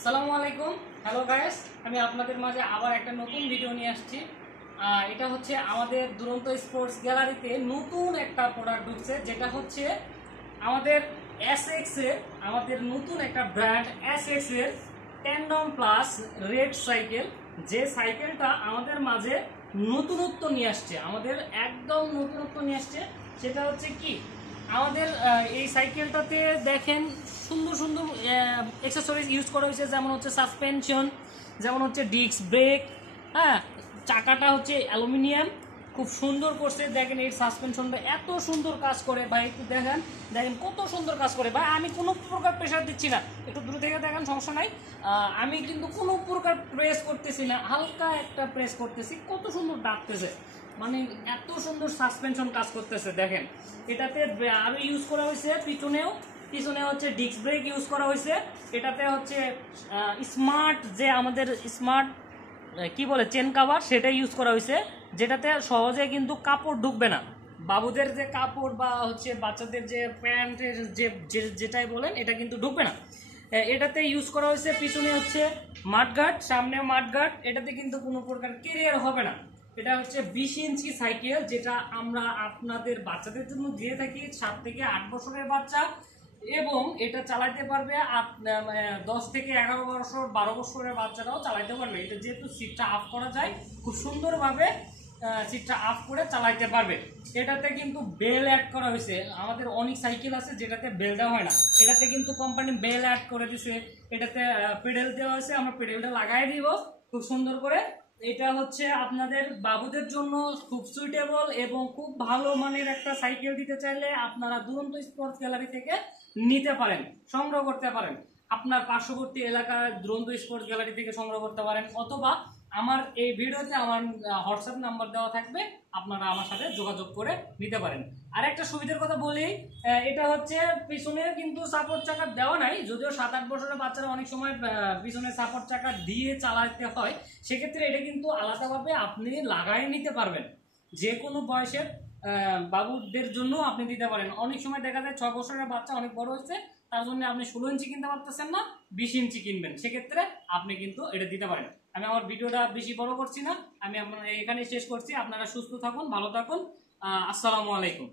আসসালামু আলাইকুম। Hello guys, আমি আপনাদের মাঝে আবার একটা নতুন ভিডিও নিয়ে আসছি। এটা হচ্ছে আমাদের দুরন্ত স্পোর্টস গ্যালারিতে নতুন একটা প্রোডাক্ট ঢুকছে, যেটা হচ্ছে আমাদের এসএক্স এর, আমাদের নতুন একটা ব্র্যান্ড এসএক্স এর ট্যান্ডম প্লাস রেড সাইকেল। যে সাইকেলটা আমাদের মাঝে নতুনত্ব নিয়ে আসছে, আমাদের একদম নতুনত্ব নিয়ে আসছে। সেটা হচ্ছে কি, আমাদের এই সাইকেলটাতে দেখেন সুন্দর সুন্দর অ্যাক্সেসরিজ ইউজ করা হয়েছে, যেমন হচ্ছে সাসপেনশন, যেমন হচ্ছে ডিস্ক ব্রেক। হ্যাঁ, চাকাটা হচ্ছে অ্যালুমিনিয়াম, খুব সুন্দর করছে। দেখেন এই সাসপেনশনটা এত সুন্দর কাজ করে ভাই, একটু দেখেন দেখেন কত সুন্দর কাজ করে ভাই। আমি কোনো প্রকার প্রেশার দিচ্ছি না, একটু দূর থেকে দেখেন, সমস্যা নাই। আমি কিন্তু কোনো প্রকার প্রেস করতেছি না, হালকা একটা প্রেস করতেছি, কত সুন্দর ডাকতেছে, মানে এত সুন্দর সাসপেনশন কাজ করতেছে। দেখেন এটাতে আরো ইউজ করা হয়েছে, পিছনে হচ্ছে ডিস্ক ব্রেক ইউজ করা হয়েছে। এটাতে হচ্ছে স্মার্ট, যে আমাদের স্মার্ট কি বলে চেন কাভার, সেটা ইউজ করা হয়েছে, যেটাতে সহজে কিন্তু কাপড় ঢুকবে না। বাবুদের যে কাপড় বা হচ্ছে বাচ্চাদের যে প্যান্টের যেটাই বলেন, এটা কিন্তু ঢুকবে না। এটাতে ইউজ করা হয়েছে। পিছনে হচ্ছে মাঠগার্ড, সামনে মাঠগার্ড। এটাতে কিন্তু কোনো প্রকার কেরিয়ার হবে না। এটা হচ্ছে 20 ইঞ্চি সাইকেল, যেটা আমরা আপনাদের বাচ্চাদের জন্য দিয়ে থাকি, 7 থেকে 8 বছরের বাচ্চা, এবং এটা চালাতে পারবে 10 থেকে 11 বছর 12 বছরের বাচ্চারাও চালাতে পারবে। এটা যেহেতু সিটটা আপ করা যায়, খুব সুন্দরভাবে সিটটা আপ করে চালাইতে পারবে। এটাতে কিন্তু বেল অ্যাড করা হয়েছে। আমাদের অনেক সাইকেল আছে যেটাতে বেল দেওয়া হয় না, এটাতে কিন্তু কোম্পানি বেল অ্যাড করে দিছে। এটাতে পেডেল দেওয়া হয়েছে, আমরা পেডেলটা লাগাই দিব খুব সুন্দর করে। এটা হচ্ছে আপনাদের বাবুদের জন্য খুব সুইটেবল এবং খুব ভালো মানের একটা সাইকেল দিতে চাইলে আপনারা দুরন্ত স্পোর্টস গ্যালারি থেকে নিতে পারেন, সংগ্রহ করতে পারেন। আপনার পার্শ্ববর্তী এলাকার দুরন্ত স্পোর্টস গ্যালারি থেকে সংগ্রহ করতে পারেন, অথবা আমার এই ভিডিওতে আমার হোয়াটসঅ্যাপ নাম্বার দেওয়া থাকবে, আপনারা আমার সাথে যোগাযোগ করে নিতে পারেন। আর একটা সুবিধার কথা বলি, এটা হচ্ছে পিছনে কিন্তু সাপোর্ট চাকা দেওয়া নাই, যদিও 7-8 বছরের বাচ্চারা অনেক সময় পিছনে সাপোর্ট চাকা দিয়ে চালাতে হয়, সেক্ষেত্রে এটা কিন্তু আলাদাভাবে আপনি লাগাই নিতে পারবেন। যে কোনো বয়সের বাবুদের জন্য আপনি দিতে পারেন। অনেক সময় দেখা যায় 6 বছরের বাচ্চা অনেক বড় হচ্ছে, তার জন্য আপনি 16 ইঞ্চি কিনতে পারতেছেন না, 20 ইঞ্চি কিনবেন, সেক্ষেত্রে আপনি কিন্তু এটা দিতে পারেন। আমি আমার ভিডিওটা বেশি বড় করছি না, আমি আপনার এখানে শেষ করছি। আপনারা সুস্থ থাকুন, ভালো থাকুন। আসসালামু আলাইকুম।